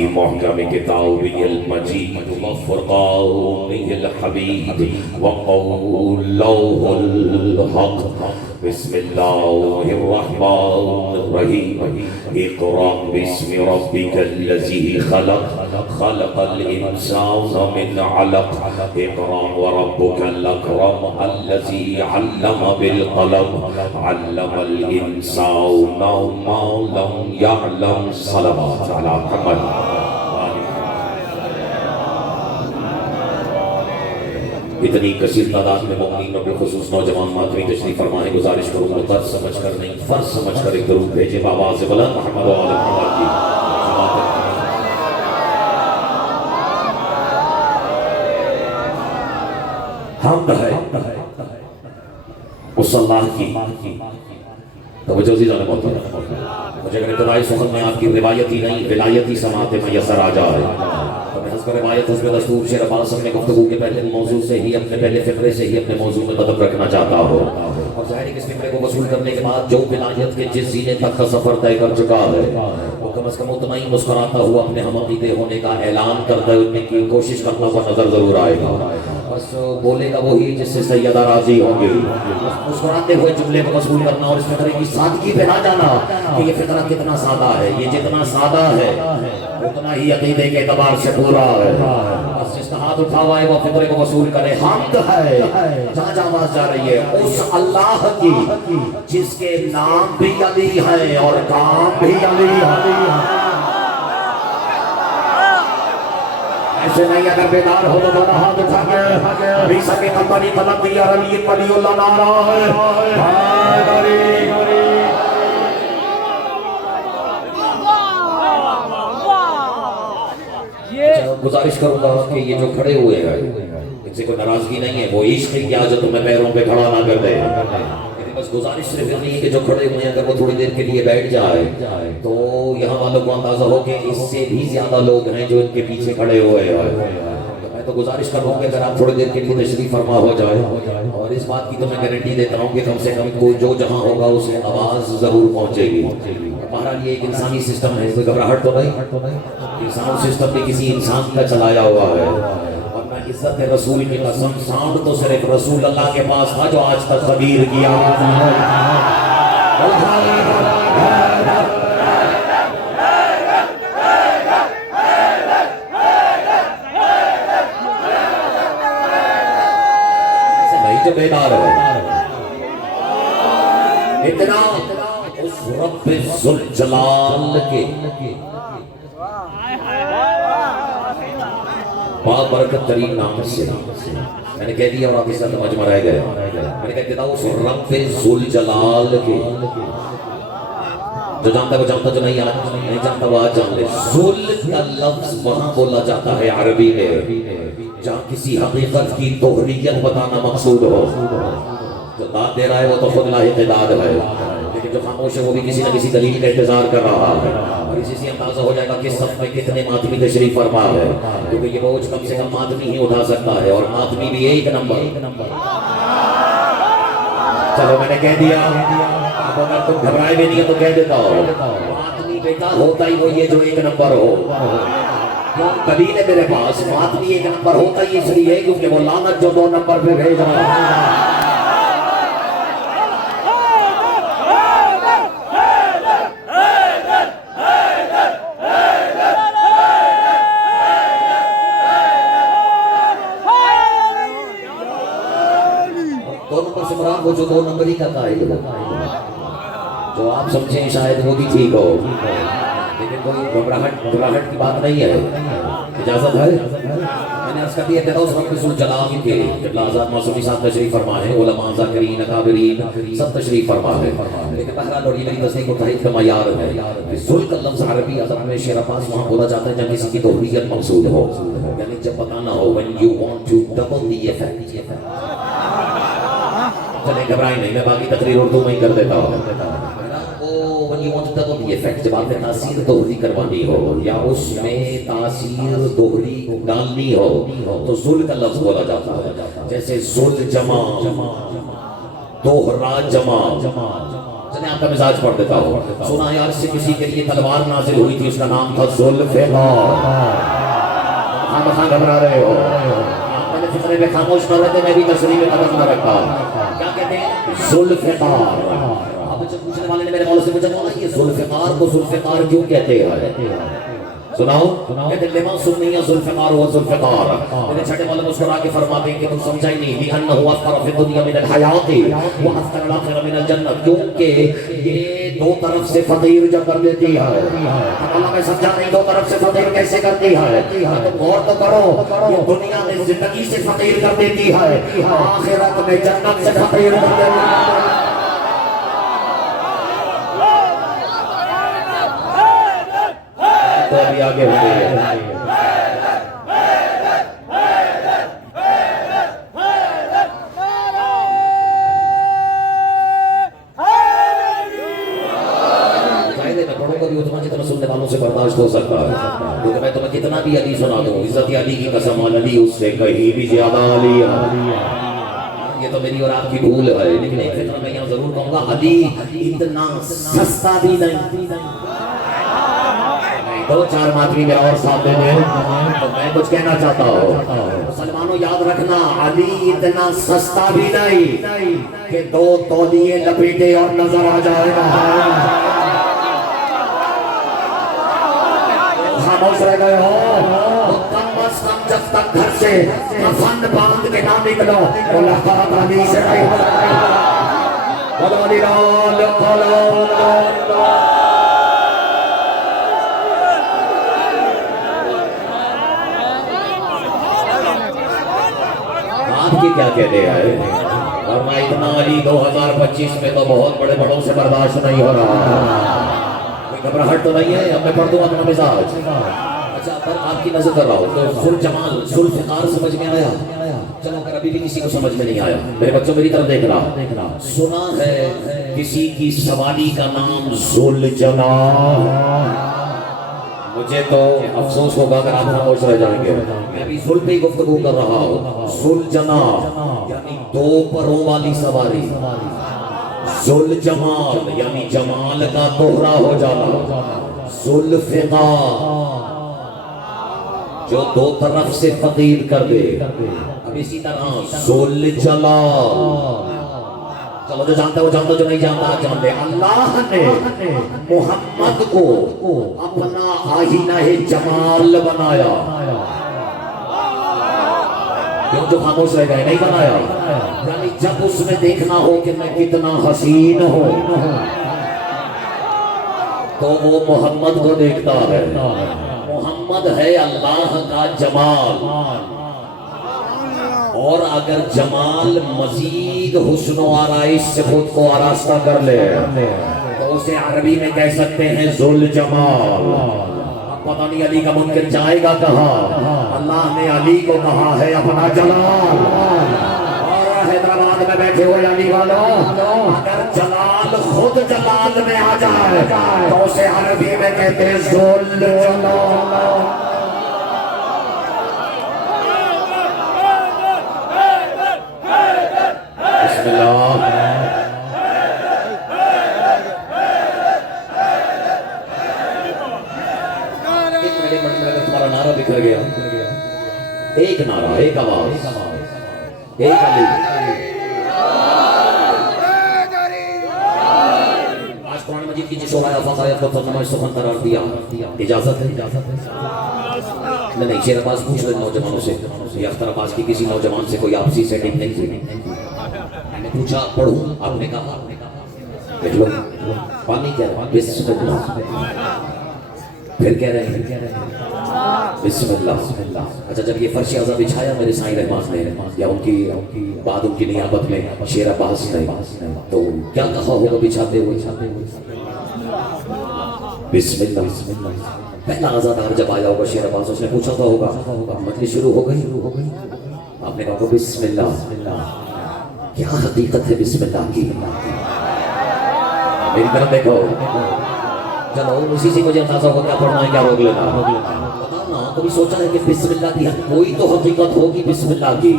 محكم كتابه المجيد وفرقانه الحميد وقوله الحق. بسم الله الرحمن الرحيم. اقرأ باسم ربك الذي خلق خلق الإنسان من علق. اقرأ وربك الأكرم الذي علم بالقلم علم الإنسان ما لم يعلم. صلوات على محمد. اتنی کثیر تعداد میں مومنین اور بالخصوص نوجوان ماتمی تشریف فرمائیں. گزارش کروں گا قرض سمجھ کر نہیں فرض سمجھ کر ایک درود بھیجے بآواز بلند محمد و آل محمد کی. حمد ہے اس اللہ کی. توجہ عزیزان محترم، مجھے اگر ابتدائی سخن میں آپ کی روایتی نہیں ولایتی سماعت میسر آ جائے تو میں حسب روایت حسب دستور شیر عباس اپنے گفتگو کے پہلے موضوع سے ہی اپنے پہلے فقرے سے ہی اپنے موضوع میں قدم رکھنا چاہتا ہوں. اور ظاہر اس فقرے کو وصول کرنے کے بعد جو ولایت کے جس زینے تک کا سفر طے کر چکا ہے وہ کم از کم اتنا ہی مسکراتا ہوا اپنے ہم عقیدے ہونے کا اعلان کرتا ہے کی کوشش کرتا ہوا نظر ضرور آئے گا. بس بولے گا وہی جس سے سیدہ راضی ہوں گی. مسکراتے ہوئے جملے کو وصول کرنا اور اس فقرے کی سادگی پہ نہ جانا کہ یہ فقرہ کتنا سادہ ہے. یہ جتنا سادہ ہے اتنا ہی عقیدے کے اعتبار سے پورا ہے. بس جس کا ہاتھ اٹھا ہوا ہے وہ فقرے کو وصول کرے. حمد ہے جہاں جہاں آواز جا رہی ہے اس اللہ کی جس کے نام بھی علی ہے اور کام بھی علی ہے. ایسے نہیں اگر بیدار ہو تو دونوں ہاتھ اٹھا کے عیسیٰ کے قمبری طلب دیا علی ولی اللہ نعرہ گزارش کروں گا کہ یہ جو کھڑے ہوئے ہیں ان سے کوئی ناراضگی نہیں ہے. وہ عشق کی اجازت تمہیں پیروں پہ کھڑا نہ کر دے. بس گزارش صرف اتنی ہے کہ جو کھڑے ہوئے ہیں اگر وہ تھوڑی دیر کے لیے بیٹھ جائے تو یہاں والوں کو اندازہ ہو کہ اس سے بھی زیادہ لوگ ہیں جو ان کے پیچھے کھڑے ہوئے ہیں. میں تو گزارش کر رہا ہوں کہ اگر آپ تھوڑی دیر کے لیے تشریف فرما ہو جائے اور اس بات کی تو میں گارنٹی دیتا ہوں کہ کم سے کم کوئی جو جہاں ہوگا اس میں آواز ضرور پہنچے گی. بہرحال یہ ایک انسانی سسٹم ہے، کوئی گھبراہٹ تو نہیں. انسان سسٹم بھی کسی انسان کا چلایا ہوا ہے. عزت رسول کی قسم ساؤنڈ تو صرف رسول اللہ کے پاس تھا جو آج تک خبیر کیا. نہیں تو بیدار ہے اتنا اس رب ذوالجلال کے بابرکت ترین نام سے میں نے کہہ دیا اور آپ اس طرح مجمع رہ گئے. میں نے کہہ دیتا ہوں اس رب ذوالجلال کے جو جانتا ہے وہ جانتا، جو نہیں جانتا وہ آج جان لے. ذل کا لفظ وہاں بولا جاتا ہے عربی میں جہاں کسی حقیقت کی توحیدیت بتانا مقصود ہو. جو داد دے رہا ہے وہ تو خود لاحق داد ہے، لیکن جو خاموش ہے وہ بھی کسی نہ کسی دلیل کا انتظار کر رہا ہے. اور اسی سے اندازہ ہو جائے گا کہ صف میں کتنے ماتمی تشریف فرما ہے، کیونکہ یہ بوجھ کم سے کم ماتمی ہی اٹھا سکتا ہے اور ماتمی بھی ایک نمبر. چلو میں نے کہہ دیا، اب اگر تم گھبرائے بھی نہیں تو کہہ دیتا ہو ماتمی بیٹا ہوتا ہی وہ یہ جو ایک نمبر ہو. دلیل ہے میرے پاس، ماتمی ایک نمبر ہوتا ہی اس لیے کیونکہ وہ لعنت جو 2 نمبر پہ بھیج رہا ہے. وہ جو 2 نمبری کا قائد ہو جو آپ سمجھیں شاید وہ بھی ٹھیک ہو، لیکن کوئی گھبراہٹ کی بات نہیں ہے. اجازت ہے؟ میں نے عرض کر دیا کہ اس رب ذوالجلال کے جب آزاد معصومی صاحب تشریف فرما ہے، علماء ذاکرین اکابرین سب تشریف فرما ہے. لیکن بہرحال اور یہ میری تصدیق و تائید کا معیار ہے کہ ذل کا لفظ عربی ادب میں شعر عباس وہاں بولا جاتا ہے جب کسی کی توحیدیت مقصود ہو، یعنی جب بتانا ہو when you want to double the effect. چلیں گھبرائیں نہیں، میں باقی تقریر اردو میں ہی کر دیتا ہوں. when you want to double the effect، جب آپ نے تاثیر دوہری کروانی ہو یا اس میں تاثیر دوہری ڈالنی ہو تو ذل کا لفظ بولا جاتا ہے. جیسے ذل جمع دوہرا جمع چلیں آپ کا مزاج پڑھ دیتا ہوں. سنا ہے عرش سے کسی کے لیے تلوار نازل ہوئی تھی, اس کا نام تھا ذوالفقار. خام گھبرا رہے ہو, میں نے فکرے میں خاموش نہ رہتے, میں بھی تصریح میں قدم نہ رکھا. کیا کہتے ہیں؟ ذوالفقار. اب جب پوچھنے والے نے میرے مولا سے پوچھا مولا یہ ذوالفقار کو ذوالفقار کیوں کہتے ہیں؟ سناؤ کہتے لما سنیہ ذوالفقار ہوا ذوالفقار. میرے چھٹے مولا مسکرا کے فرماتے ہیں کہ تم سمجھا ہی نہیں, لِأَنَّهُ أَفْقَرَ فِي الدُّنْيَا مِنَ الْحَيَاةِ وَأَفْقَرَ الْآخِرَةَ مِنَ الْجَنَّةِ. کیونکہ یہ دو طرف سے فقیر جب کر دیتی ہے. اللہ میں سمجھا نہیں دو طرف سے فقیر کیسے کرتی ہے. تم غور تو کرو, یہ دنیا میں زندگی سے فقیر کر دیتی ہے, آخرت میں جنت سے فقیر کر دیتی ہے. تو ابھی آگے ہو گئے جتنا سننے والوں سے برداشت ہو سکتا ہے, کیونکہ میں تمہیں کتنا بھی علی سنا دوں, عزت علی کی قسم علی اس سے کہیں بھی زیادہ علی ہے. یہ تو میری اور آپ کی بھول ہے, لیکن ایک فطرہ میں یہاں ضرور کہوں گا, علی اتنا سستا بھی نہیں. دو چار ماتری میرا اور ساتھ دینے تو میں کچھ کہنا چاہتا ہوں. مسلمانوں یاد رکھنا, علی اتنا سستا بھی نہیں کہ دو تولیے لپیٹے اور نظر آ جائے گا. خاموش رہ گئے ہو, کم از کم جب تک گھر سے کفن باندھ کے نہ نکلو, ملاقات علی سے نہیں آپ کی کیا کہتے ہیں. اور میں اتنا علی 2025 میں تو بہت بڑے بڑوں سے برداشت نہیں ہو رہا. گھبراہٹ تو نہیں ہے, اب میں پڑھ دوں اپنا مزاج. اچھا پر آپ کی نظر کر رہا ہوں تو ذوالجمال ذوالفقار سمجھ میں آیا. چلو اگر ابھی بھی کسی کو سمجھ میں نہیں آیا, میرے بچوں میری طرف دیکھ رہا. سنا ہے کسی کی سوالی کا نام ذوالجمال. مجھے تو افسوس ہوگا اگر آپ خاموش رہ جائیں گے. میں ابھی ذل پہ گفتگو کر رہا ہوں. ذوالجناح یعنی دو پروں والی سواری. ذوالجمال یعنی جمال کا دوہرا ہو جانا. ذوالفقار جو دو طرف سے فقیر کر دے. اب اسی طرح ذوالجلال, چلو جو جانتا ہے وہ جانتا, جو نہیں جانتا جان دے. اللہ نے محمد کو اپنا آئینہ جمال بنایا. جو خاموش رہ گئے, نہیں بنایا. یعنی جب اس میں دیکھنا ہو کہ میں کتنا حسین ہوں تو وہ محمد کو دیکھتا ہے. محمد ہے اللہ کا جمال, اور اگر جمال مزید حسن و آرائش سے خود کو آراستہ کر لے تو اسے عربی میں کہہ سکتے ہیں ذوالجمال. پتہ نہیں علی کا منکر جائے گا کہاں. اللہ نے علی کو کہا ہے اپنا جلال. اور حیدرآباد میں بیٹھے ہوئے علی والوں, اگر جلال خود جلال میں آ جائے تو اسے عربی میں کہتے ہیں ذوالجلال. بسم اللہ. نعرہ بکھر گیا, ایک نعرہ, ایک آواز, ایک علی. آج قرآن مجید کی جس شعبہ فقایت کو ترجمہ سخن قرار دیا, اجازت ہے؟ نہیں, شیر عباس پوچھ رہے نوجوانوں سے, یہ اختر عباس کی کسی نوجوان سے کوئی آپسی سیٹنگ نہیں تھی. میں نے پوچھا پڑھوں, آپ نے کہا دیکھ لو پانی کیا ہے, بسم اللہ. پھر کہہ رہے ہیں بسم اللہ. اچھا جب یہ فرش اعظم بچھایا میرے سائیں رحمان نے, یا ان کی بعد ان کی نیابت میں شیر عباس نے, تو کیا کہا ہوگا بچھاتے ہوئے؟ بسم اللہ. پہلا عزادار جب آیا ہوگا شیر عباس, اس نے پوچھا تو ہوگا مجلس شروع ہو گئی. آپ نے کہا ہوگا بسم اللہ. کیا حقیقت ہے بسم اللہ کی؟ میری طرف دیکھو, چلو اسی سے مجھے اندازہ ہوگا کیا پڑھنا ہے کیا روک لینا. کبھی سوچا ہے کہ بسم اللہ کی کوئی تو حقیقت ہوگی بسم اللہ کی,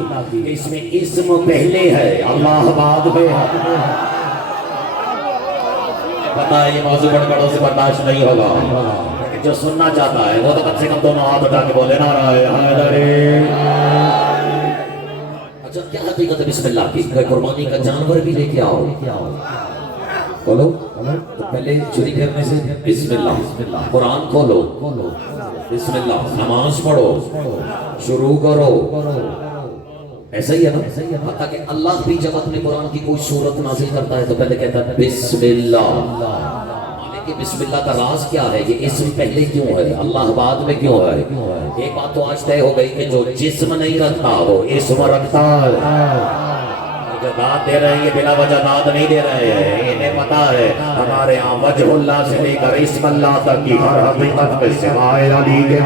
اس میں اسم پہلے ہے اللہ بعد میں ہے. پتا ہے یہ موضوع بڑے بڑوں سے برداشت نہیں ہوگا، لیکن جو سننا چاہتا ہے وہ تو کم سے کم دونوں ہاتھ اٹھا کے بولے نعرہ حیدری۔ اچھا کیا حقیقت ہے بسم اللہ کی؟ کوئی قربانی کا جانور بھی لے کے آؤ، بولو تو پہلے چھری پھیرنے سے بسم اللہ، قرآن کھولو بسم اللہ، نماز پڑھو، شروع کرو، ایسا ہی ہے نا؟ حتیٰ کہ اللہ بھی جب اپنے قرآن کی کوئی سورت نازل کرتا ہے تو پہلے کہتا ہے بسم اللہ۔ مانے کہ بسم اللہ کا راز کیا ہے؟ یہ اسم پہلے کیوں ہے، اللہ بعد میں کیوں ہے؟ ایک بات تو آج طے ہو گئی کہ جو جسم نہیں رکھتا وہ اسم رکھتا ہے۔ جو داد دے رہے ہیں یہ بلا وجہ داد نہیں دے رہے ہیں، انہیں پتا ہے ہمارے یہاں وجہ اللہ سے لے کر اسم اللہ تک کی ہر حقیقت میں سوائے علی کے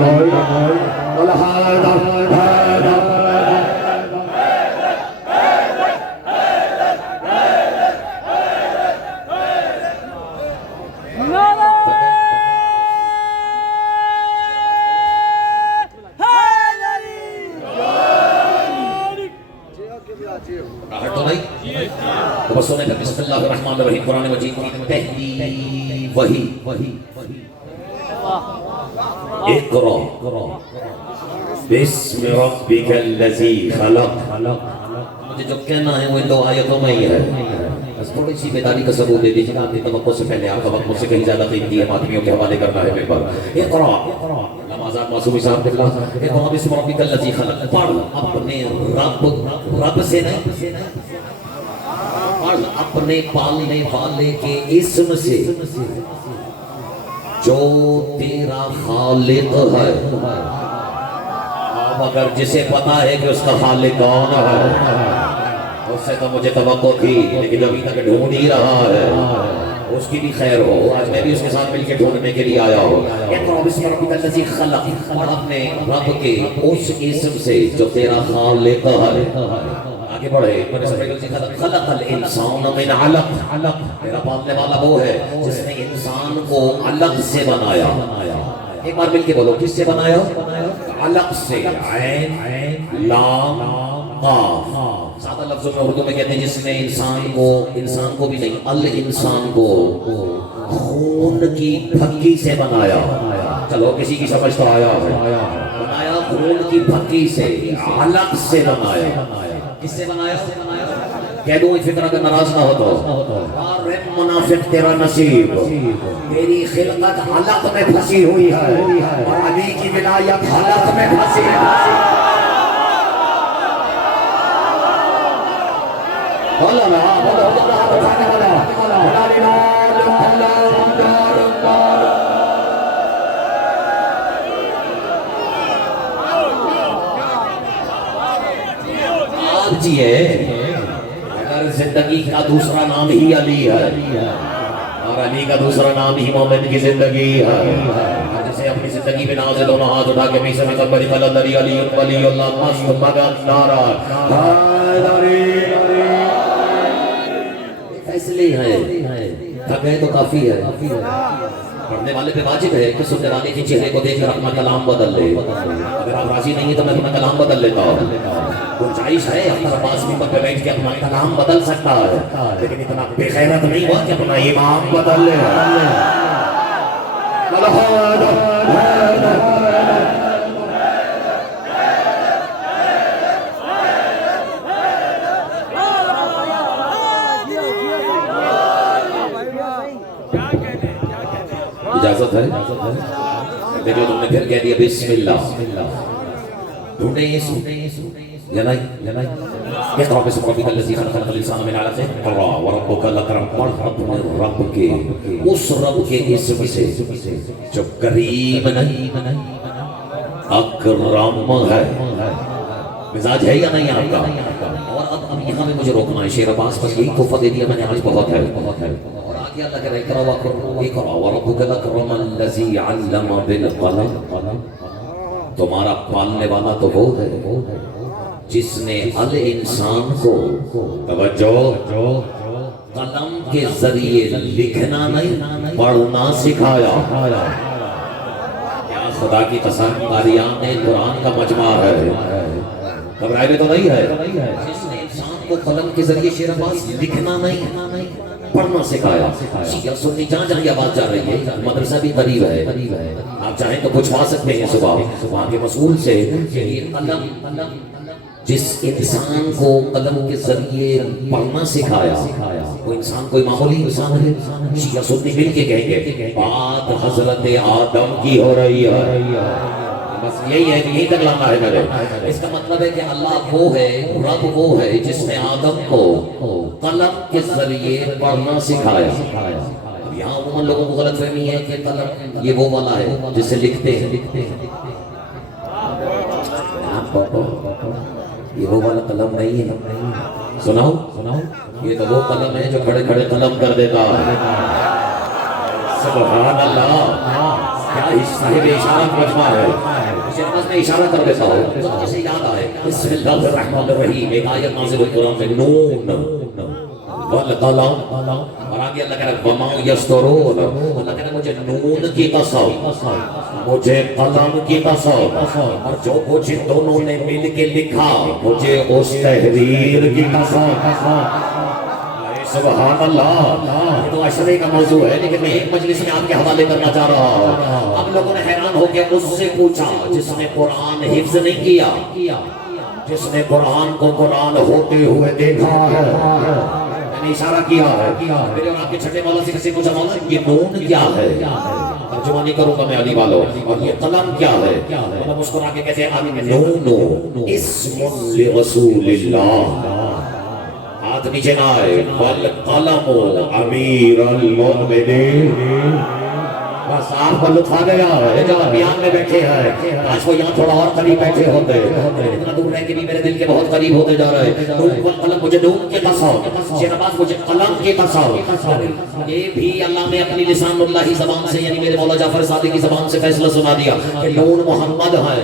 بس سونے کا بسم اللہ الرحمن الرحیم قرآن مجید کی پہلی وحی اقرا بسم ربک الذی خلق۔ مجھے جو کہنا ہے وہ ان دو آیتوں میں ہی ہے، بس تھوڑی سی بیداری کا ثبوت دے دیجیے، آپ کی توقع سے پہلے آپ کا وقت مجھ سے کہیں زیادہ قیمتی ہے، ماتمیوں کے حوالے کرنا ہے میرے پر۔ اقرا نمازات معصومی صاحب اللہ، اقرا بسم ربک الذی خلق، پڑھ اپنے رب سے نہیں، پڑھ اپنے پالنے والے کے اسم سے جو تیرا خالق ہے۔ اب اگر جسے پتا ہے کہ اس کا خالق کون ہے، اس سے تو مجھے توقع تھی لیکن ابھی تک ڈھونڈ ہی رہا ہے، اس کی بھی خیر ہو، آج میں بھی اس کے ساتھ مل کے ڈھونڈنے کے لیے آیا ہوں۔ اقرأ بسم ربک الذی خلق، پڑھ اپنے رب کے اس اسم سے جو تیرا خالق ہے۔ آگے بڑھے، خلق الانسان من علق، میرا پالنے والا وہ ہے جس نے انسان کو علق سے بنایا۔ ایک بار مل کے بولو، کس سے بنایا؟ علق سے، عین لام قاف۔ سادہ لفظوں میں اردو میں کہتے ہیں جس نے انسان کو بھی نہیں، الانسان کو خون کی پھکی سے بنایا۔ چلو کسی کی سمجھ تو آیا ہے، بنایا خون کی پھکی سے، علق سے بنایا۔ کس سے بنایا؟ کہہ دوں اس فکر اگر ناراض نہ ہو تو منافق تیرا نصیب، تیری خلقت علق میں پھنسی ہوئی ہے اور علی کی ولایت حلق میں پھنسی ہے۔ آپ جی ہے اگر زندگی کا دوسرا نام ہی علی ہے اور علی کا دوسرا نام ہی مومن کی زندگی ہے، جسے اپنی زندگی میں ناز دونوں ہاتھ اٹھا کے میسر میں قبری قلندری علی ولی اللہ مست مگن نارا فیصلے ہیں، تھکے تو کافی ہے۔ پڑھنے والے پہ واجب ہے کہ سننے کے چہرے کو دیکھ کر اپنا کلام بدل لے۔ اگر آپ راضی نہیں ہیں تو میں اپنا کلام بدل لیتا ہوں۔ گنجائش ہے اپنا عباس ممبر پہ بیٹھ کے اپنا کلام بدل سکتا ہے، لیکن اتنا بے غیرت نہیں ہوا کہ اپنا امام بدل لے۔ اجازت ہے؟ دیکھو تم نے پھر کہہ دیا بسم اللہ، ڈھونڈے یا نہیں؟ اقرأ بسم ربک الذی خلق الانسان من علق، اقرأ وربک الاکرم، پڑھ اپنے رب کے اس رب کے اسم سے جو کریم نہیں اکرم ہے۔ مزاج ہے یا نہیں آپ کا؟ اور اب یہاں میں مجھے روکنا ہے، شیر عباس بس یہی تحفہ دے دیا میں نے آج، بہت ہے۔ آگے اللہ کہہ رہا ہے اقرأ وربک الاکرم الذی علم بالقلم، تمہارا پالنے والا تو وہ ہے جس نے الانسان کو توجہ قلم کے ذریعے لکھنا نہیں پڑھنا سکھایا۔ کیا خدا کی قسم قاریان قرآن کا مجمع ہے، گھبرائے تو نہیں ہے؟ جس نے انسان کو قلم کے ذریعے شیر عباس لکھنا نہیں پڑھنا سکھایا. شیعہ سنی جہاں جہاں یہ بات جا رہی ہے مدرسہ بھی قریب ہے, آپ چاہیں تو پوچھوا سکتے ہیں صبح وہاں کے مسئول سے کہ یہ قلم جس انسان کو قلم کے ذریعے پڑھنا سکھایا وہ انسان کوئی معمولی انسان ہے. شیعہ سنی مل کے کہیں گے بات حضرت آدم کی ہو رہی ہے. بس یہی ہے, یہی تک لانا ہے میرے. اس کا مطلب ہے کہ اللہ وہ ہے, رب وہ ہے جس نے آدم کو قلم کے ذریعے پڑھنا سکھایا. اب یہاں عموماً لوگوں کو غلط فہمی ہے کہ قلم یہ وہ والا ہے جس سے لکھتے ہیں. یہ وہ والا قلم نہیں ہے. سناؤ, یہ تو وہ قلم ہے جو کھڑے کھڑے قلم کر دیتا ہے. سبحان اللہ, کیا صاحب اشارت مجمع ہے. اسے نماز میں اشارہ کر دیتا ہو تو اسے یاد آئے بسم اللہ الرحمن الرحیم. ایک آیت نازل ہوئی قرآن میں نون والقلم, اور آگے اللہ کہہ رہا ہے وما یسطرون. اللہ کہہ رہا ہے مجھے نون کی قسم, مجھے قلم کی قسم, اور جو کچھ دونوں نے مل کے لکھا مجھے اس تحریر کی قسم. سبحان اللہ, یہ تو عشرے کا موضوع ہے لیکن میں ایک مجلس میں آپ کے حوالے کرنا چاہ رہا ہوں. اب لوگوں نے حیران ہو کے مجھ سے پوچھا جس نے قرآن حفظ نہیں کیا, جس نے قرآن کو قرآن ہوتے ہوئے دیکھا ہے, میں نے اشارہ کیا ہے میرے اور آپ کے چھٹے مولا سے کسی پوچھا مولا یہ نون کیا ہے, ترجمہ نہیں کروں گا میں علی والوں, اور یہ قلم کیا ہے. مولا مسکرا کے کہتے ہیں النون اسم لرسول اللہ. ہاتھ نیچے نہ آئے والقلم امیر المؤمنین. بس آپ کو لطف آ گیا ہے جو بیان میں بیٹھے ہیں. آج وہ یہاں تھوڑا اور قریب بیٹھے ہوتے, اتنا دور رہ کے بھی میرے دل کے بہت قریب ہوتے جا رہے ہیں. نون والقلم, مجھے نون کی قسم, شہنواز مجھے قلم کی قسم. یہ بھی اللہ نے اپنی لسان اللہ زبان سے یعنی میرے مولا جعفر صادق کی زبان سے فیصلہ سنا دیا کہ نون محمد ہے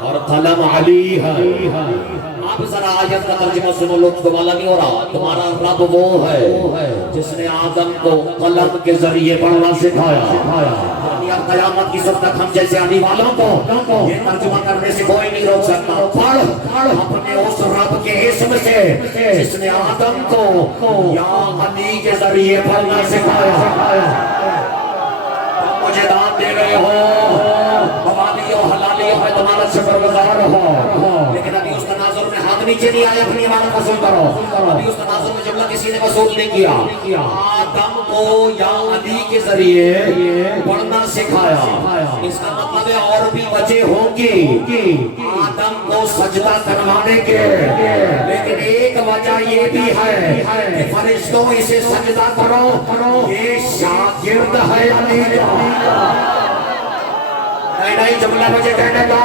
اور قلم علی ہے. آپ ذرا آیت کا ترجمہ سنو, لطف والا نہیں ہو رہا. تمہارا رب وہ ہے جس نے آدم کو قلم کے ذریعے پڑھنا سکھایا. قیامت کی صبح تک ہم جیسے علی والوں کو یہ ترجمہ کرنے سے کوئی نہیں روک سکتا. پڑھ اپنے اس رب کے اسم سے جس نے آدم کو یا علی کے ذریعے پڑھنا سکھایا. مجھے دان دے رہے ہو, حوالی و حلالی و تمہارا شکر گزار ہو, لیکن ابھی اس تناظر میں ہاتھ نیچے نہیں آیا. اپنی عبادت وصول کرو. ابھی اس تناظر میں جملہ کسی نے وصول نہیں کیا. آدم کو یا علی کے ذریعے پڑھنا سکھایا. اس کا مطلب ہے اور بھی وجہ ہوگی آدم کو سجدہ کروانے کے, لیکن ایک وجہ یہ بھی ہے کہ فرشتوں اسے سجدہ کرو, یہ شاگرد ہے علی کا. نہیں جملہ مجھے کہنے دو,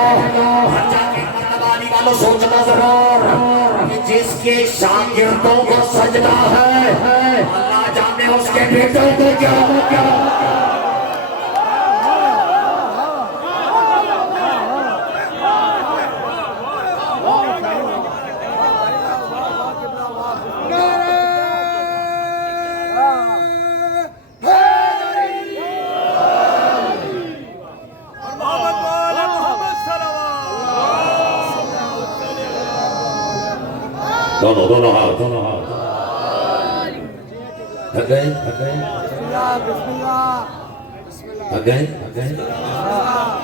ہر جا کے مرتبہ علی والوں سوچنا ضرور کہ جس کے شاگردوں کو سجدہ ہے اللہ جانے اس کے بیٹوں کو کیا ہو. دونوں ہاتھ تھک گئے,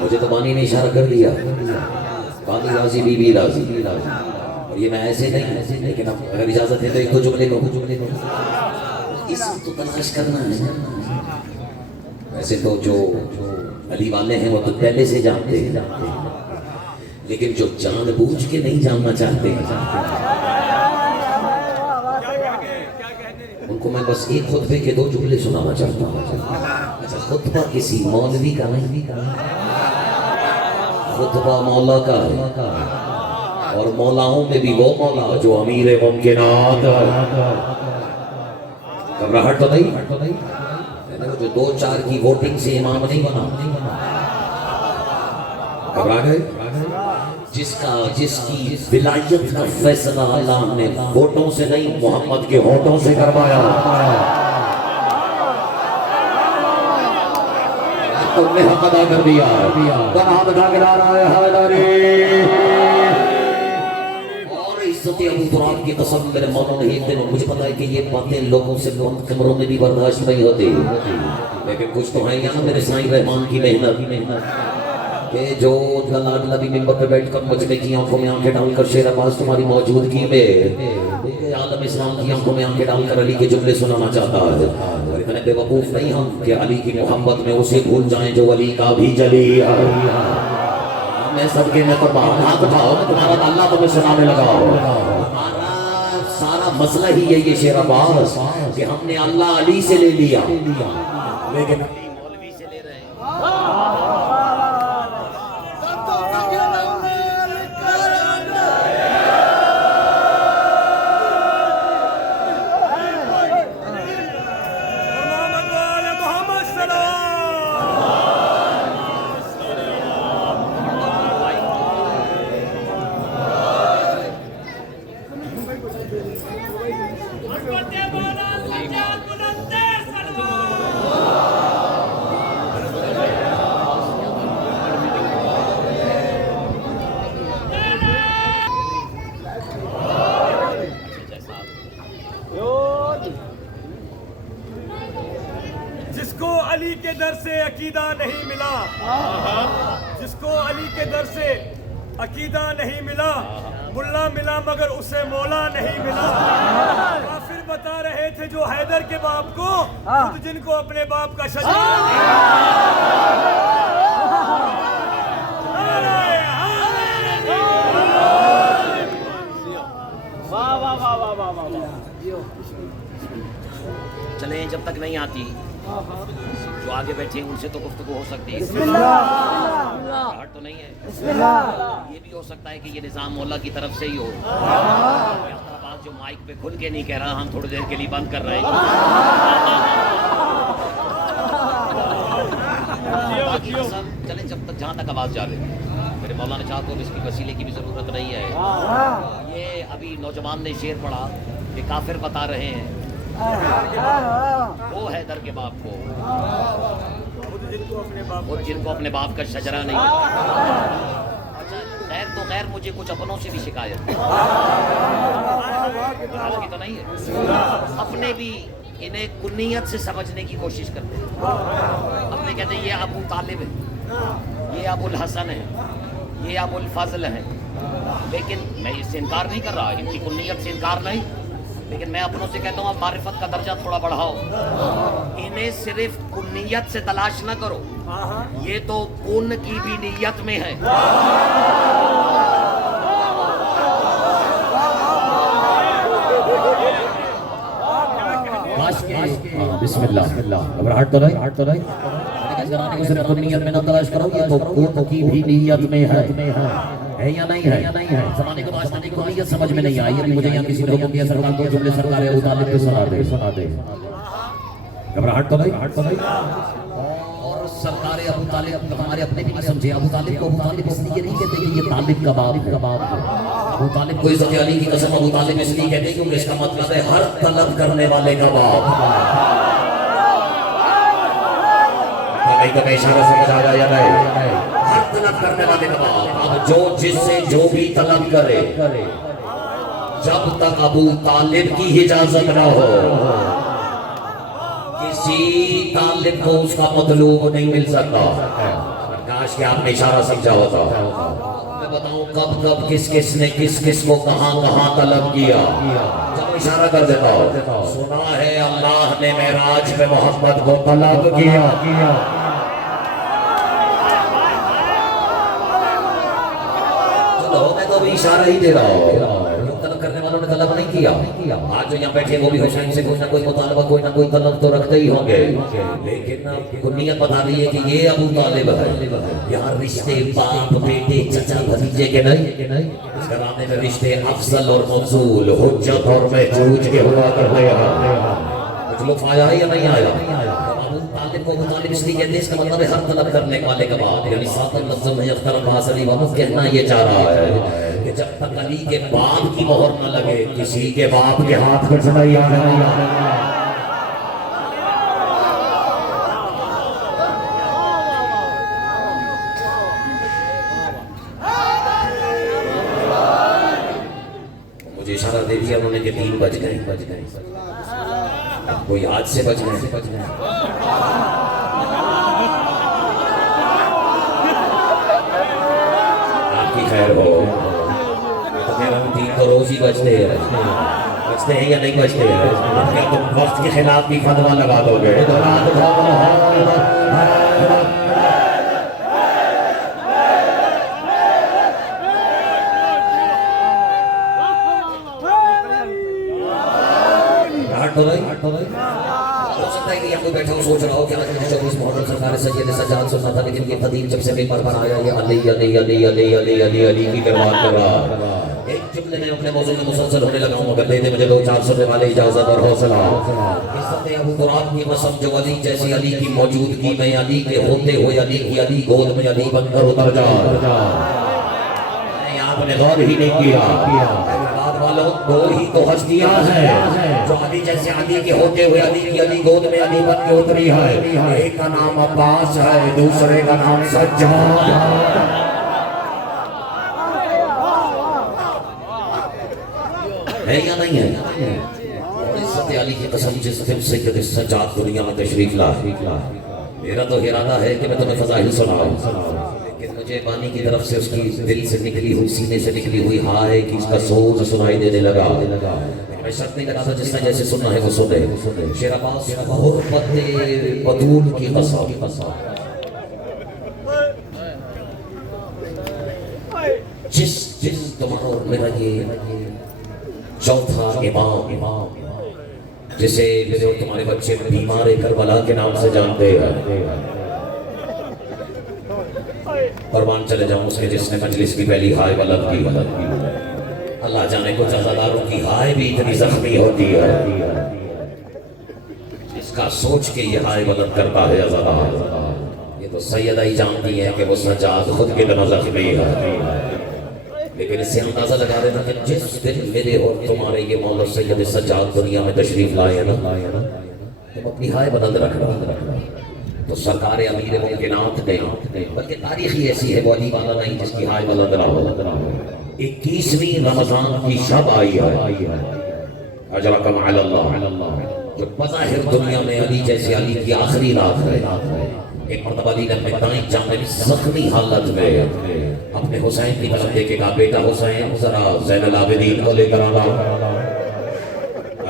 مجھے تو پانی نے اشارہ کر دیا. پانی راضی, بی بی راضی, اور یہ میں ایسے نہیں, لیکن اب اگر اجازت ہے تو ایک دو جملے کو اسم تو تلاش کرنا ہے. ویسے تو جو علی والے ہیں وہ تو پہلے سے جانتے ہیں, لیکن جو جان بوجھ کے نہیں جاننا چاہتے ان کو میں بس ایک خطبے کے دو جملے سنانا چاہتا ہوں. اچھا, خطبہ کسی مولوی کا نہیں, خطبہ مولا کا ہے, اور مولاؤں میں بھی وہ مولا جو امیر ممکنات ہے. گھبراہٹ تو نہیں, جو 2-4 کی ووٹنگ سے امام نہیں بنا. گھبرا گئے, جس کی ولایت کا فیصلہ اللہ نے ووٹوں سے نہیں محمد کے ہونٹوں سے کروایا. تم نے حق ادا کر دیا, بنا بتا کے لا رہا ہے حیدری. اور اس عزت ابو تراب کی قسم میرے مولا نے ایک دن، مجھے پتا ہے کہ یہ باتیں لوگوں سے بند کمروں میں بھی برداشت نہیں ہوتی، لیکن کچھ تو ہے یہاں میرے سائیں رحمان کی محنت کہ جو لاڈلا بھی ممبر پہ بیٹھ کر مجھے کی آنکھوں میں آنکھیں ڈال کر شیر عباس تمہاری موجودگی میں عالم اسلام کی آنکھوں میں آنکھیں ڈال کر علی کے جملے سنانا چاہتا ہے. اور اتنے بے وقوف نہیں ہم کہ علی کی محبت میں اسے بھول جائیں جو علی کا بھی جلی ہے. میں صدقے میں قربان، ہاتھ اٹھاؤ، تمہارا اللہ تمہیں سنانے لگا. ہمارا سارا مسئلہ ہی ہے یہ شیر عباس کہ ہم نے اللہ علی سے لے لیا لیکن مولوی سے لے رہے ہیں. جس کو علی کے در سے عقیدہ نہیں ملا، جس کو علی کے در سے عقیدہ نہیں ملا، ملا ملا مگر اسے مولا نہیں ملا. کافر بتا رہے تھے جو حیدر کے باپ کو، خود جن کو اپنے باپ کا شجرہ چلیں جب تک نہیں آتی جو آگے بیٹھے ہیں ان سے تو گفتگو ہو سکتی ہے. ہٹ تو نہیں ہے. یہ بھی ہو سکتا ہے کہ یہ نظام مولا کی طرف سے ہی ہو. بات جو مائک پہ کھل کے نہیں کہہ رہا، ہم تھوڑی دیر کے لیے بند کر رہے ہیں. چلیں جب تک جہاں تک آواز جا رہی ہے. میرے مولا نے چاہا تو اس کی وسیلے کی بھی ضرورت نہیں ہے. یہ ابھی نوجوان نے شعر پڑھا کہ کافر بتا رہے ہیں وہ حیدر کے باپ کو، وہ جن کو اپنے باپ کا شجرہ نہیں ملا. اچھا خیر تو خیر، مجھے کچھ اپنوں سے بھی شکایت ہے، آج کی تو نہیں ہے. اپنے بھی انہیں کنیت سے سمجھنے کی کوشش کرتے ہیں. اپنے کہتے ہیں یہ ابو طالب ہے، یہ ابو الحسن ہے، یہ ابو الفضل ہے. لیکن میں اس سے انکار نہیں کر رہا، ان کی کنیت سے انکار نہیں، لیکن میں اپنوں سے کہتا ہوں اب معرفت کا درجہ تھوڑا بڑھاؤ. انہیں صرف کنیت سے تلاش نہ کرو، یہ تو کن کی بھی نیت میں ہے. بسم اللہ گھبراہٹ تو نہیں، ہٹ تو نہیں. گھرانے کو صرف کنیت میں نہ تلاش کرو، یہ تو کن کی بھی نیت میں ہے یا نہیں ہے. زمانے کو آسمانی کو نیت سمجھ میں نہیں آئی. ابھی مجھے یہاں کسی نے حکم دیا سرکار کو جملے سرکار ابو طالب کو سنا دے. گھبراہٹ تو نہیں، ہٹ تو نہیں. اور سرکار ابو طالب ہمارے اپنے بھی نہیں سمجھے. ابو طالب کو ابو طالب اس لیے نہیں کہتے کہ یہ طالب کا باپ ہے. ابو طالب کو عزت علی کی قسم ابو طالب اس لیے کہتے ہیں کیونکہ اس کا مطلب ہے ہر طلب کرنے والے کا باپ. تو میں اشارہ سمجھ آیا یا نہیں؟ ہر طلب کرنے والے کا باپ. جو جس سے جو بھی طلب کرے، جب تک ابو طالب کی اجازت نہ ہو کسی طالب کو اس کا مطلوب نہیں مل سکتا. کاش کہ آپ نے اشارہ سمجھا ہوتا. میں بتاؤں کب کب کس کس نے کس کس کو کہاں کہاں طلب کیا. چلو اشارہ کر دیتا ہوں. سنا ہے اللہ نے معراج پہ محمد کو طلب کیا. میں تو ابھی اشارہ ہی دے رہا ہوں. طلب کرنے والوں نے طلب نہیں کیا. آج جو یہاں بیٹھے وہ بھی حسین سے کوئی نہ کوئی مطالبہ کوئی نہ کوئی طلب تو رکھتے ہی ہوں گے، لیکن کنیت بتا رہی ہے کہ یہ ابو طالب ہے. یہاں رشتے باپ بیٹے چچا بھتیجے کے نہیں، اس گھرانے میں رشتے افضل اور منزول، حجت اور محجوج کے ہوا کرتے ہیں. کچھ لوگ آیا ہے یا نہیں آیا؟ طالب کو مطالب اس لیے کہتے ہیں، اس کا مطلب ہے ہر طلب کرنے والے کا باپ. یعنی ساتھ لفظ میں اختر عباس علی وہاں کہنا یہ چاہ رہا ہے کہ جب تک علی کے باپ کی مہر نہ لگے کسی کے باپ کے ہاتھ کچھ نہیں آنے. مجھے مجھے اشارہ دے دیا انہوں نے کہ 3 بج گئے. کوئی آج سے بج گئے. آپ کی خیر ہو. تو کہہ رہا ہوں 3 تو روز ہی بجتے ہیں یا نہیں بجتے ہیں؟ کیا تم وقت کے خلاف بھی فتویٰ لگا دو گے؟ ہو سکتا ہے کہ یہاں کوئی بیٹھا ہو سوچ رہا ہو کہ آج 24 محرم سرکار سید سجاد سننا تھا، لیکن یہ قدیم جب سے ممبر پر آیا یہ علی علی علی علی علی علی علی کی کروات کر رہا. ایک جملے میں اپنے موضوع میں مسلسل ہونے لگا ہوں، مگر دے دے مجھے 2-4 سننے والے اجازت اور حوصلہ. عزت ابو قراب کی قسم جو علی جیسی علی کی موجودگی میں علی کے ہوتے ہوئے علی کی علی گود میں علی بن کر اتر جا. آپ نے غور ہی نہیں کیا. دو ہی تو ہستیاں ہیں جو علی جیسے علی کے ہوتے ہوئے علی کی علی گود میں علی بن کے اتری ہے. ایک کا نام عباس ہے، دوسرے کا نام سجاد ہے یا نہیں ہے؟ عزت علی کی قسم جس دن سید سجاد دنیا میں تشریف لائے، میرا تو ارادہ ہے کہ میں تمہیں فضائل سناؤں، لیکن مجھے بانی کی طرف سے اس کی دل سے نکلی ہوئی سینے سے نکلی ہوئی ہائے کی اس کا سوز سنائی دینے لگا. میں شرط نہیں لگا تھا جس نے جیسے سننا ہے وہ سنے. شیر عباس غربت بطول کی قسم جس تمہارا میرا یہ چوتھا امام جسے تمہارے بچے بیمار کربلا کے نام سے جانتے ہیں، قربان چلے جاؤں اس کے جس نے مجلس کی پہلی ہائے بلند کی. اللہ جانے کچھ عزاداروں کی ہائے بھی اتنی زخمی ہوتی ہے اس کا سوچ کے یہ ہائے بلند کرتا ہے عزادار. یہ تو سیدہ ہی جانتی ہے کہ وہ سجاد خود کے دن زخمی ہے، لیکن اس سے اندازہ لگا رہے تھا کہ جس دن میرے اور تمہارے یہ مولا سید سجاد دنیا میں تشریف لائے نا، تم اپنی ہائے بلند رکھنا. تو سرکار امیر ممکنات نہیں بلکہ تاریخ ہی ایسی ہے، وہ علی والا نہیں جس کی ہائے بلند نہ ہو. 21ویں رمضان کی شب آئی ہے، اجرکم علی اللہ، جو بظاہر دنیا میں علی جیسے علی کی آخری رات ہے. ایک مرتبہ علی نے اپنے دائیں جانب زخمی حالت میں اپنے حسین کی طرف دیکھے کہا بیٹا حسین ذرا زین العابدین کو لے کر آنا.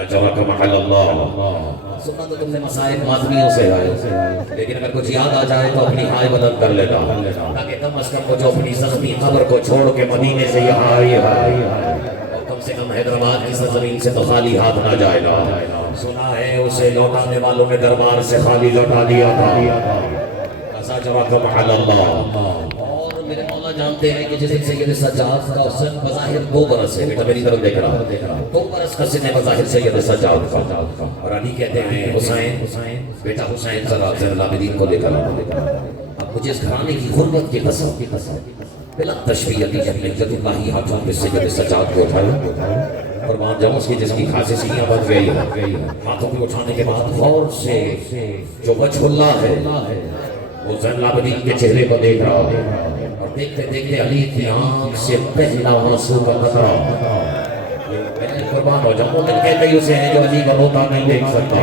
اجرکم علی اللہ. سننا تو تم نے مسائل مادمیوں سے ہے، لیکن اگر کچھ یاد آ جائے تو اپنی ہائے بلند کر لیتا تاکہ کم از کم وہ جو اپنی زخمی قبر کو چھوڑ کے مدینے سے یہاں آئی ہے کم سے کم حیدرآباد کی سرزمین سے تو خالی ہاتھ نہ جائے گا. سنا ہے اسے لوٹانے والوں نے دربار سے خالی لوٹا دیا تھا. اجرکم علی اللہ. اور میرے مولا جانتے ہیں کہ جسے سید سجاد کا سن بظاہر 2 برس ہے. بیٹا میری طرف دیکھ رہا 2 برس کا سن ہے بظاہر سید سجاد کا. اور علی کہتے ہیں حسین بیٹا حسین ذرا زین العابدین کو لے کر اب مجھے اس گھرانے کی غربت کی قسم بلا تشبیہ علی جب نے جدوباہی ہاتھوں میں سید سجاد کو اٹھایا اور وہاں جب اس کی جس کی خاصی سیاں بچ گئی ہے ہاتھوں کو اٹھانے کے بعد غور سے جو وجہ اللہ ہے وہ زین العابدین کے چہرے کو دیکھ رہا ہے اور دیکھتے دیکھتے علی کی آنکھ سے پہلا آنسو کا قطرہ میں قربان ہو جاؤں. وہ کہتے ہی اسے ہیں جو علی کا روتا نہیں دیکھ سکتا.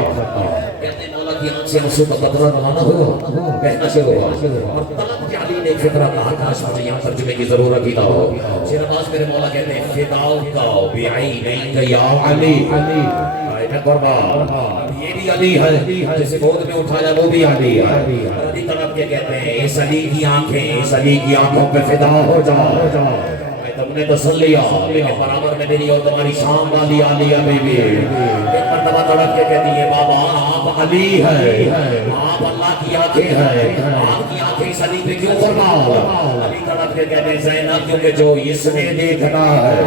کہتے ہیں مولا کی آنکھ سے آنسو کا قطرہ نہ ہوا کہنا شروع ہوا اور طلب کہ علی نے فکرہ کہا کاش مجھے یہاں ترجمے کی ضرورت ہی نہ ہو. شیر عباس میرے مولا کہتے ہیں فداؤک بعینیک یا علی. یہ بھی علی ہے جسے گود میں اٹھایا وہ بھی علی ہے. علی طرف کے کہتے ہیں اس علی کی آنکھیں اس علی کی آنکھوں پہ فدا ہو جاؤ. تم نے تسل لیا لیکن برابر میں میری اور تمہاری شام والی علی بی بی ایک مرتبہ تڑپ کے کہتی ہے بابا آپ علی ہے آپ اللہ کی آنکھیں ہیں آپ کی آنکھیں اس علی پہ کیوں فرماؤ. علی تڑپ کے کہتے ہیں زینب کیونکہ جو اس نے دیکھنا ہے.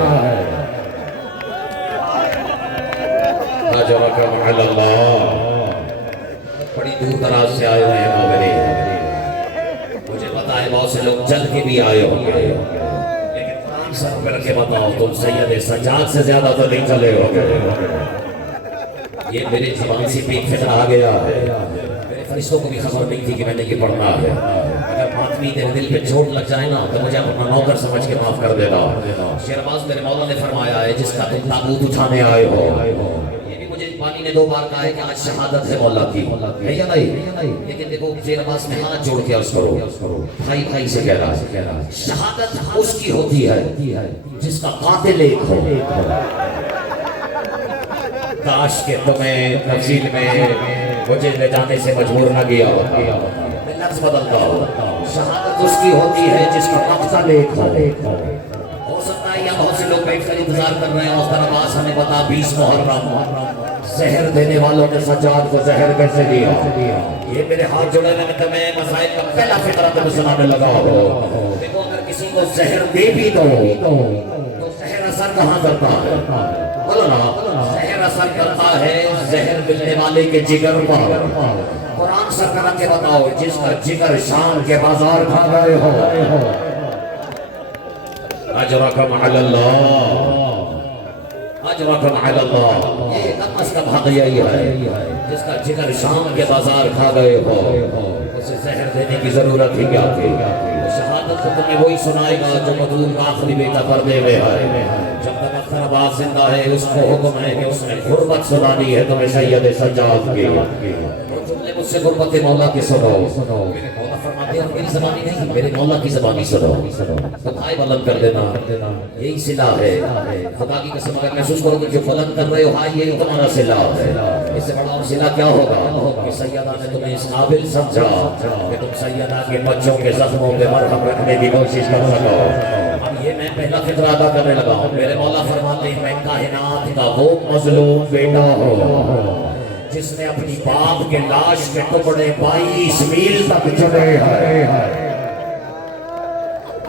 اجرکم علی اللہ. بڑی دور دراز سے آئے ہوئے ہیں مومنین. مجھے پتا ہے بہت سے لوگ چل کے بھی آئے ہوں گے لیکن قرآن سر پہ رکھ کے بتاؤ تم سید سجاد سے زیادہ تو نہیں چلے ہو گے. یہ میری زبان سے ایک فکر آ گیا ہے. میرے فرشتوں کو بھی خبر نہیں تھی کہ میں نے یہ پڑھنا ہے. اگر کبھی تیرے دل پہ چوٹ لگ جائے نا تو مجھے اپنا نوکر سمجھ کے معاف کر دینا. شہرباز میرے مولا نے فرمایا ہے جس کا تم تابوت اٹھانے آئے ہو. یہ بھی مجھے پانی نے 2 بار کہا ہے کہ آج شہادت ہے مولا کی, ہے یا نہیں؟ لیکن دیکھو شہرباز میں ہاتھ جوڑ کے عرض کرو, بھائی بھائی سے کہہ رہا ہے شہادت اس کی ہوتی ہے جس کا قاتل ایک ہو. کاش کہ تمہیں تفصیل میں مجھے لے جانے سے مجبور نہ کیا ہوتا. میں لفظ بدلتا ہوں, شہادت اس کی ہوتی ہے جس کا مقصد ایک ہو. ہو سکتا ہے یا بہت سے لوگ بیٹھ کر انتظار کر رہے ہیں مختار عباس ہمیں بتا 20 محرم زہر دینے والوں نے سجاد کو زہر کیسے دیا. یہ میرے ہاتھ جوڑے میں تمہیں مسائل کا پہلا فطرہ تمہیں سنانے لگا ہو. دیکھو اگر کسی کو زہر دے بھی دو تو زہر اثر کہاں کرتا ہے؟ بولو نا, زہر اثر کرتا ہے زہر ملنے والے کے جگر پر. قرآن سرکرہ کے بتاؤ جس کا جگر شام کے بازار کھا گئے ہو. اجرکم علی اللہ, اجرکم علی اللہ. یہ کم از کم حق یہی ہے جس کا جگر شام کے بازار کھا گئے ہو اسے زہر دینے کی ضرورت ہی کیا تھی. شہادت کو تمہیں وہی سنائے گا جو مدعو کا آخری بیٹا پردے میں ہے. جب تک مختار عباس زندہ ہے اس کو حکم ہے کہ اس نے غربت سنانی ہے تمہیں سید سجاد کی. جملے مجھ سے غربت مولا کی سنو. میرے مولا فرماتے ہیں میری زبانی نہیں, میرے مولا کی زبانی سنو. تو بھائی بلند کر دینا, یہی صلہ ہے. خدا کی قسم اگر محسوس کرو کہ جو بلند کر رہے ہو ہاں یہی تمہارا صلہ ہے. اس سے بڑا اور صلہ کیا ہوگا کہ سیدہ نے تمہیں اس قابل سمجھا کہ تم سیدہ کے بچوں کے زخموں پہ مرہم رکھنے کی کوشش کر سکو. اب یہ میں پہلا فطرہ ادا کرنے لگا ہوں. میرے مولا فرماتے ہیں میں کائنات کا وہ مظلوم بیٹا ہوں جس نے اپنی باپ کے لاش کے ٹکڑے 22 میل تک چلے ہیں.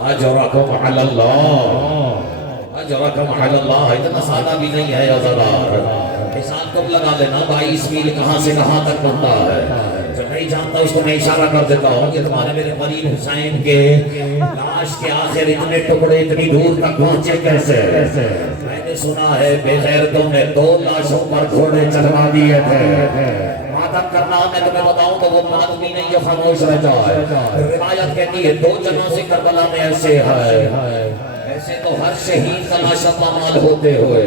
اجرکم علی اللہ, اجرکم علی اللہ. اتنا سادہ بھی نہیں ہے عزیزار. حساب کب لگا لینا 22 میل کہاں سے کہاں تک پہنچتا ہے. جو نہیں جانتا اس کو میں اشارہ کر دیتا ہوں کہ تمہارے میرے قریب حسین کے لاش کے آخر اتنے ٹکڑے اتنی دور تک پہنچے کیسے. میں نے سنا ہے بے غیرتوں نے 2 لاشوں پر گھوڑے چلوا دیے تھے. ماتم کرنا میں تمہیں بتاؤں تو وہ ماتمی نہیں جو خاموش رہ جائے. روایت کہتی ہے 2 جنازے کربلا میں ایسے ہیں. ایسے تو ہر شہید کا لاشا پامال ہوتے ہوئے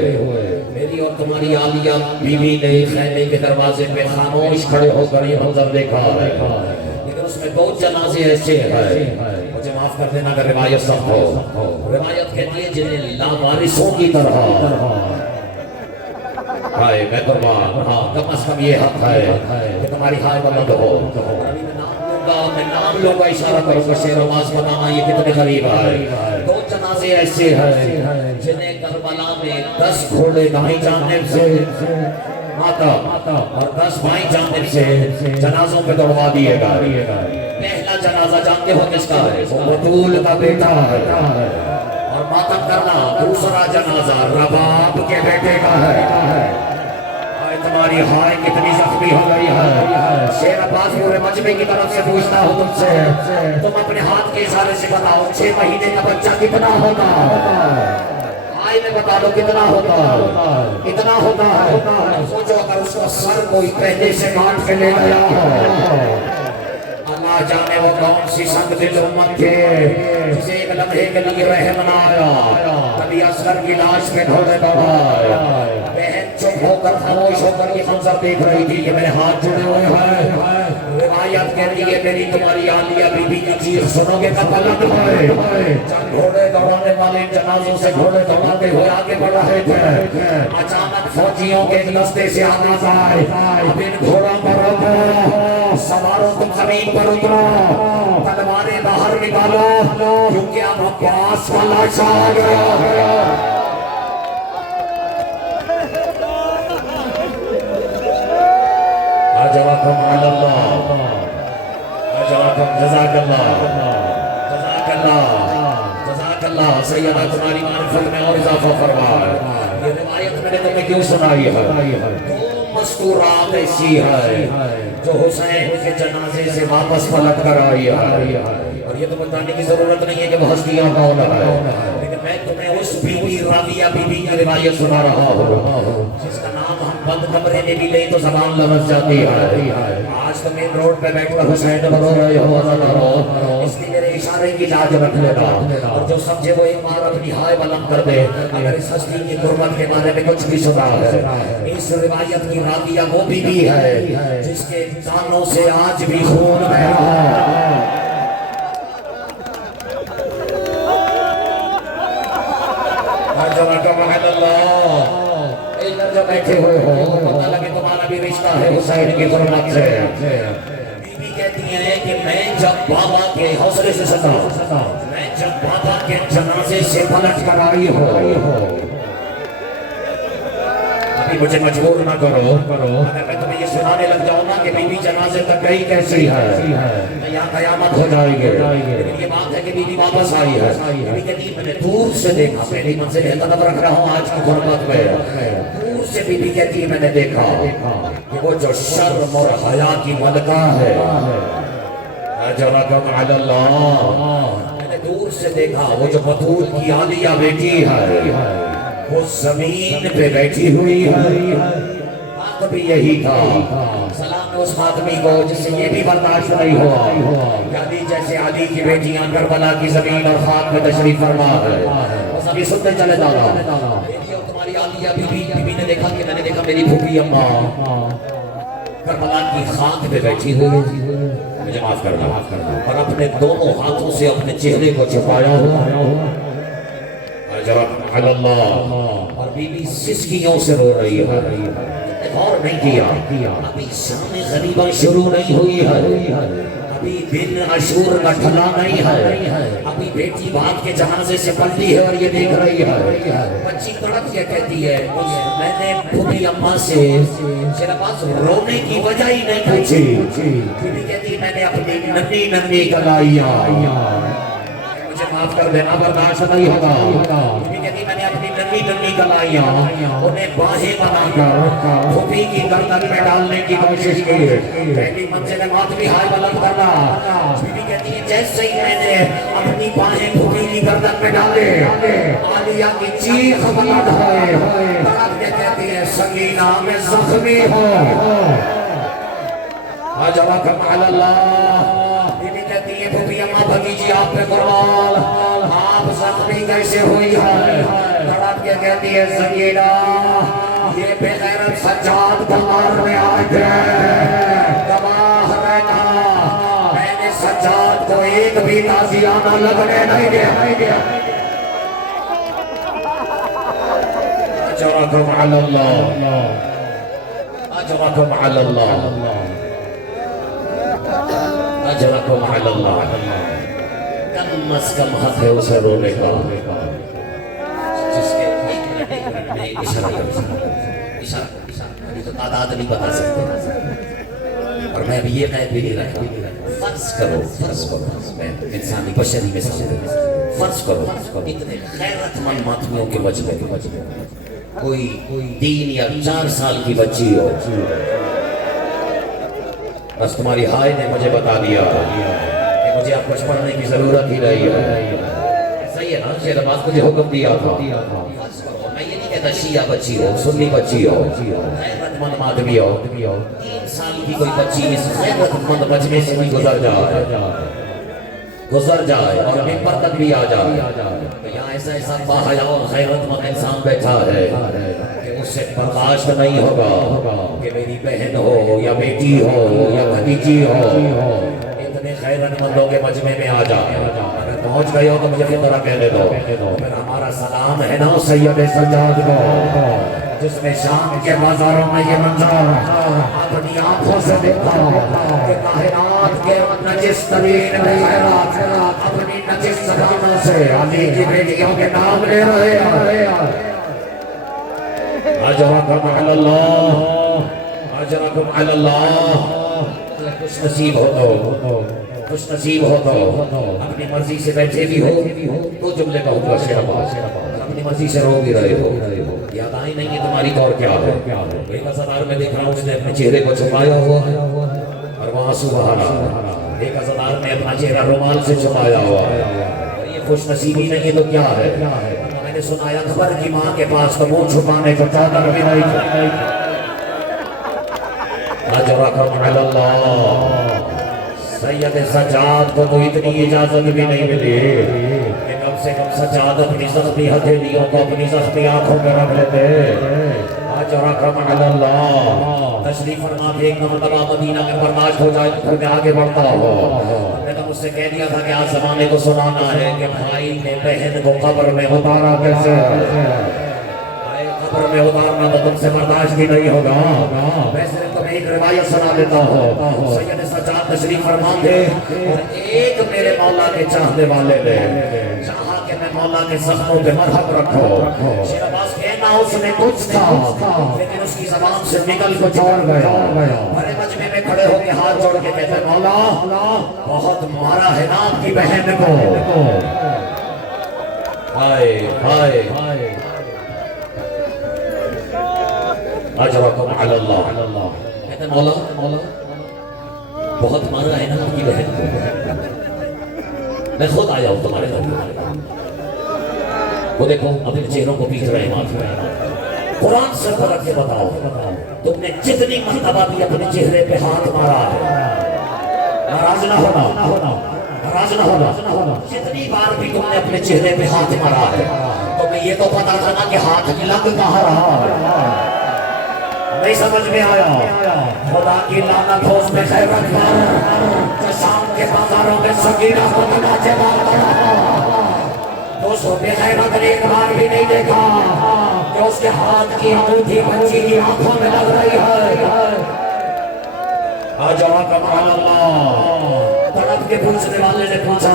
میری اور تمہاری عالیہ بیوی نے خیمے کے دروازے پہ خاموش کھڑے ہو کر یہ منظر دیکھا ہے. لیکن اس میں 2 جنازے ایسے ہیں, مجھے معاف کر دینا اگر روایت سخت ہو. روایت کہتی ہے جنہیں لاوارثوں کی طرح ہائے میں قربان, ہاں کم از کم یہ حق ہے کہ تمہاری ہائے بلند ہو. میں نام لوں گا, اشارہ کروں گا, شیر آواز بنانا یہ کتنے قریب ہے. 2 جنازے ایسے ہیں جنہیں کربلا میں 10 گھوڑے دائیں جانب سے ماتا اور 10 بائیں جانب سے جنازوں پہ دوڑوا دیے گئے. پہلا جنازہ جانتے ہو کس کا ہے؟ وہ بطول کا بیٹا ہے. اور ماتم کرنا دوسرا جنازہ رباب کے بیٹے کا ہے. تمہاری ہائے کتنی زخمی ہو گئی ہے. شیر عباس پورے مجمع کی طرف سے پوچھتا ہوں تم سے, تم اپنے ہاتھ کے اشارے سے بتاؤ 6 مہینے کا بچہ کتنا ہوتا ہائے میں بتا دو کتنا ہوتا اتنا ہوتا ہے. سوچو اگر اس کا سر کوئی پہلے سے کاٹ کے لے گیا ہو, اللہ جانے وہ کون سی سنگ دل امت تھے جسے ایک لمحے کے لیے رحم نہ آیا. کبھی اصغر کی لاش پہ گھوڑے دوڑائے. بہن چپ ہو کر خاموش ہو کر یہ منظر دیکھ رہی تھی کہ میرے ہاتھ جڑے ہوئے ہیں. روایت کہتی ہے میری تمہاری عالیہ بی بی کی چیخ سنو گے کب الگ ہے. چند گھوڑے دوڑانے والے جنازوں سے گھوڑے دوڑاتے ہوئے آگے بڑھ رہے تھے. اچانک فوجیوں کے دستے سے آواز آئے اب ان گھوڑوں پر روکو, سواروں تم زمین پر اترو, تلواریں باہر نکالو کیونکہ اب عباس کا لاشا آ گیا. اجرکم علی اللہ, اجرکم جزاک اللہ, جزاک اللہ, جزاک اللہ. سیدہ تمہاری معرفت میں اور اضافہ فرمائے. یہ روایت میں نے تمہیں کیوں سنائی ہے؟ 2 مذکورات ایسی ہے جو حسین کے جنازے سے واپس پلٹ کر آئی ہے. اور یہ تو بتانے کی ضرورت نہیں ہے کہ وہ ہستیاں کون ہے, لیکن میں تمہیں اس بیوی راویہ بیوی کی روایت سنا رہا ہوں جس کا نام ہم بند کمرے میں بھی لیں تو زبان لمس جاتی ہے. آج تو مین روڈ پہ بیٹھ کر حسین رو رہے ہو, اس لیے میرے اشارے کی لاج رکھ لینا، اور جو سمجھے وہ ایک بار اپنی ہائے بلند کر دے اگر اس ہستی کی قربت کے بارے میں کچھ بھی سنا ہے۔ اس روایت کی راویہ وہ بی بی ہے جس کے دانوں سے آج بھی خون بہ رہا ہے۔ ادھر جو بیٹھے ہوئے ہو پتہ لگے تمہارا بھی رشتہ ہے حسین کی قربت سے۔ بی بی کہتی ہیں کہ میں جب بابا کے حوصلے سے سنا، میں جب بابا کے جنازے سے پلٹ کر آئی ہوں، ابھی مجھے مجبور نہ کرو اگر میں تمہیں یہ سنانے لگ جاؤں نا کہ بی بی جنازے تک گئی کیسی ہے، یہاں قیامت ہو جائے گی۔ لیکن یہ بات ہے کہ بی بی واپس آئی ہے۔ بی بی کہتی میں نے دور سے دیکھا، پہلی منزل قدم رکھ رہا ہوں آج کی غربت میں، دور سے بی بی کہتی ہے میں نے دیکھا کہ وہ جو شرم اور حیا کی ملکہ ہے، اجرکم علی اللہ، میں نے دور سے دیکھا وہ جو بطول کی عالیہ بیٹی ہے وہ زمین پہ بیٹھی ہوئی ہے۔ وقت بھی یہی تھا، سلام نے اس فاطمی کو جس سے یہ بھی برداشت نہیں ہوا، یعنی جیسے علی کی بیٹیاں کربلا کی زمین اور خاک میں تشریف فرما ہے، وہ سبھی سنتے چلے جانا۔ بیٹیوں تمہاری عالیہ بی بی نے دیکھا کہ میں نے دیکھا میری پھوپھی اماں کربلا کی خاک پہ بیٹھی ہوئی ہے، مجھے معاف کرنا، اور اپنے دونوں ہاتھوں سے اپنے چہرے کو چھپایا ہوا اللہ، اور بی بی سسکیوں سے رو رہی ہے۔ غور نہیں کیا ابھی شام غریبہ شروع نہیں ہوئی ہے، ابھی دن عاشور کا ڈھلا نہیں ہے، ابھی بیٹی باپ کے جنازے سے پلٹی ہے اور یہ دیکھ رہی ہے۔ بچی تڑپ کے کہتی ہے میں نے پھوپھی اماں سے میرے پاس رونے کی وجہ ہی نہیں پوچھی، بی کہتی ہے میں نے اپنی ننھی ننھی کلائیاں، مجھے معاف کر دینا برداشت نہیں ہوگا، کہتی میں نے اپنی ننھی ننھی کلائیاں انہیں باہیں بنا کر پھوپھی کی گردن میں ڈالنے کی کوشش کی، پہلی منزل ماتمی ہائے بلند کرنا، بی کہتی ہے جیسے ہی میں نے اپنی باہیں پھوپھی کی گردن میں ڈالے عالیہ کی چیخ بلند ہوئے، تڑپ کے کہتی ہے سکینہ میں زخمی ہو، اجرکم علی اللہ۔ پھوپھی اماں بھگیجی آپ پہ قربان، آپ زخمی کیسے ہوئی ہے؟ تڑپ کے کہتی ہے سکینہ یہ بے غیرت سجاد کو مارنے آئے تھے، گواہ رہنا میں نے سجاد کو ایک بھی تازیانہ لگنے نہیں دیا۔ اجرکم علی اللہ، اجرکم علی اللہ، اجرکم علی اللہ۔ کم از کم حق ہے اسے رونے کا جس کے ایک منٹ میں اشارہ ابھی تو تعداد نہیں بتا سکتے، اور میں ابھی یہ قید بھی نہیں رکھا۔ فرض کرو میں انسانی بشری میں فرض کرو اتنے غیرت مند ماتمیوں کے بچے کوئی 3 یا 4 سال کی بچی ہو، بس تمہاری ہائے نے مجھے بتا دیا کہ مجھے اب کچھ پڑھنے کی ضرورت ہی نہیں ہے، صحیح ہے نا؟ شیر عباس مجھے حکم دیا تھا، میں یہ نہیں کہتا شیعہ بچی ہو، سنی بچی ہو، غیرت مند مادمی ہو، 3 سال کی کوئی بچی اس غیرت مند مجمع سے بھی گزر جائے اور ممبر تک بھی آ جائے، تو یہاں ایسا باحیا اور غیرت مند انسان بیٹھا ہے کہ اس سے برداشت نہیں ہوگا کہ میری بہن ہو یا بیٹی ہو یا بھتیجی ہو اتنے غیرت مندوں کے مجمع میں آ جائے۔ اگر پہنچ گئے ہو تو مجھے فطرہ کہنے دو، پھر ہمارا سلام ہے نا سید سجاد کو جس نے شام کے بازاروں میں یہ منظر اپنی آنکھوں سے دیکھا کہ کائنات کے نجس ترین غیرات اپنی نجس زبانوں سے علی کی بیٹیوں کے نام لے رہے ہیں۔ اجرکم علی اللہ، اجرکم علی اللہ۔ خوش نصیب ہو تو اپنی مرضی سے بیٹھے بھی ہو تو جملے کا ہوگا شیر عباس، اپنی مرضی سے رو بھی رہے ہو، یاد آئی نہیں ہے تمہاری دور کیا ہے؟ ایک ازادار میں دیکھ رہا ہوں اس نے اپنے چہرے کو چھپایا ہوا ہے اور وہاں آنسو بہا رہا ہے، ایک ازادار نے اپنا چہرہ رومال سے چھپایا ہوا ہے، اور یہ خوش نصیبی نہیں تو کیا ہے؟ میں نے سنایا خبر کی ماں کے پاس تو منہ چھپانے کو چادر بھی نہیں تھی۔ اجرکم علی اللہ، سید سجاد کو تو اتنی اجازت بھی نہیں ملی کہ کم سے کم سجاد اپنی زخمی ہتھیلیوں کو اپنی زخمی آنکھوں میں رکھ لیتے. آج رحم اللہ تشریف فرما کے ایک مرتبہ مدینہ میں برداشت ہو جائے تو میں آگے بڑھتا ہوں. میں نے مجھ سے کہہ دیا تھا کہ آج زمانے کو سنانا ہے کہ بھائی نے بہن کو قبر میں اتارا کیسے. قبر میں اتارنا تو تم سے برداشت بھی نہیں ہوگا. میں صرف تمہیں ایک روایت سنا دیتا ہوں. سید سجاد تشریف فرما تھے اور ایک میرے مولا کے چاہنے والے نے چاہا کہ میں مولا کے زخموں پہ مرہم رکھو. شیر عباس کہنا اس نے کچھ تھا لیکن اس کی زبان سے نکل کچھ اور گیا. بڑے مجمع میں کھڑے ہو کے ہاتھ جوڑ کے کہتے مولا بہت مارا ہے نا آپ کی بہن کو. ہائے ہائے اجرکم علی اللہ. کہتے ہیں مولا بہت مارا ہے نا آپ کی بہن کو. میں خود آیا ہوں تمہارے گھر. وہ دیکھو اپنے چہروں کو پیچھ رہے ہیں. قرآن سے پڑھ کے بتاؤ تم نے جتنی مرتبہ بھی اپنے چہرے پہ ہاتھ مارا ہے. ناراض نہ ہونا ناراض نہ ہونا. جتنی بار بھی تم نے اپنے چہرے پہ ہاتھ مارا ہے تمہیں یہ تو پتا تھا نا کہ ہاتھ لگ کہاں رہا. نہیں سمجھ میں آیا. خدا کی لعنت ہو اس پہ خیرت پر شام کے بازاروں میں سکینہ کو ناچے مارتا رہا. دوستوں پہ خیرت نے ایک بار بھی نہیں دیکھا کہ اس کے ہاتھ کی انگوٹھی بچی کی آنکھوں میں لگ رہی ہے. آجوا کمال اللہ. تڑپ کے پوچھنے والے نے پوچھا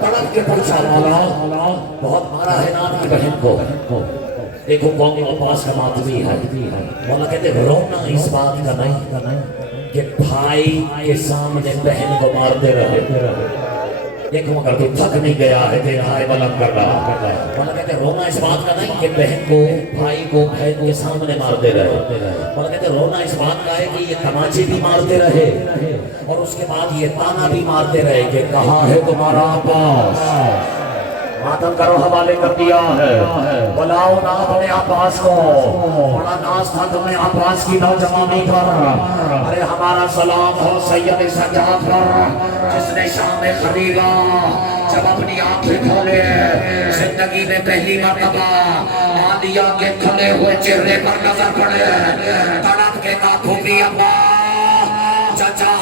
تڑپ کے پوچھا مولا بہت مارا ہے نا آپ کی بہن کو. دیکھو قوم عباس کا ماتمی ہے. مولا کہتے رونا اس بات کا نہیں کہ بھائی کے سامنے بہن کو مارتے رہے. دیکھو مگر تو تھک نہیں گیا ہے کہ بھائی بلند کر رہا. مولا کہتے رونا اس بات کا نہیں کہ بہن کو بھائی کو بہن کے سامنے مارتے رہے. مولا کہتے رونا اس بات کا ہے کہ یہ تماچے بھی مارتے رہے اور اس کے بعد یہ تانا بھی مارتے رہے کہ کہاں ہے تمہارا عباس. ماتم کرو حوالے کر دیا ہے. بلاؤ نا اپنے عباس کو. بڑا ناز تھا تمہیں عباس کی نوجوانی پر. ارے ہمارا سلام ہو سید سجاد پر جس نے شام خلیلا جب اپنی آنکھیں کھولے زندگی میں پہلی مرتبہ عالیہ کے کھلے ہوئے چہرے پر نظر پڑے. تڑپ کے نہ پھوکی اللہ چچا